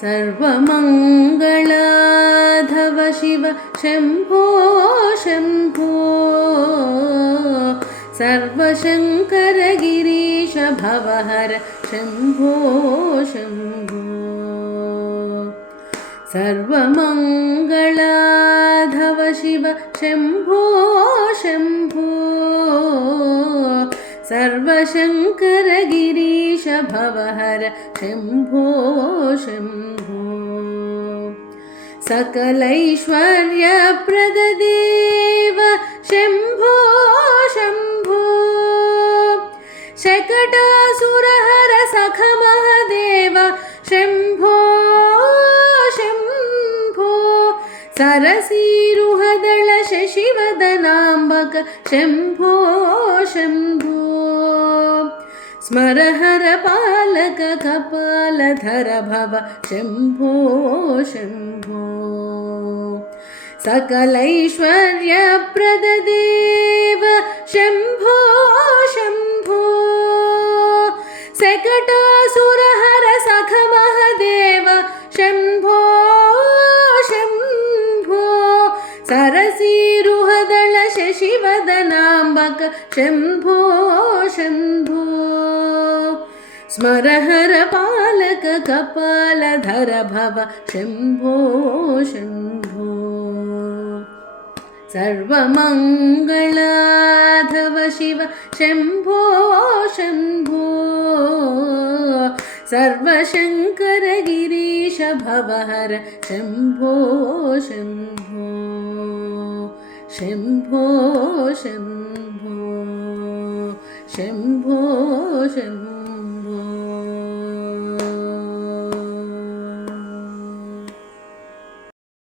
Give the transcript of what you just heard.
सर्वमङ्गलाधव शिव शम्भो शम्भो सर्वशङ्करगिरीश भवहर शम्भो शम्भो सर्वमङ्गलाधव शिव शम्भो शम्भो सर्वशङ्करगिरीश भवहर शम्भो शम्भो सकलैश्वर्यप्रददेव शम्भो शम्भो शकटासुरहर सख महदेव शम्भो शम्भो सरसीरुहदल शशिवदनाम्बक शम्भो शम्भो स्मरहर पालक कपालधर भव शम्भो शम्भो सकलैश्वर्यप्रददेव शम्भो शम्भो शकटासुरहर सख महदेव शम्भो शम्भो सरसीरुहदल शशिवदनाम्बक शम्भो शम्भो स्मरहर पालक कपालधर भव शम्भो शम्भो सर्वमङ्गलाधव शिव शम्भो शम्भो सर्वशङ्करगिरीश भवहर शम्भो शम्भो शम्भो शम्भो शम्भो शम्भो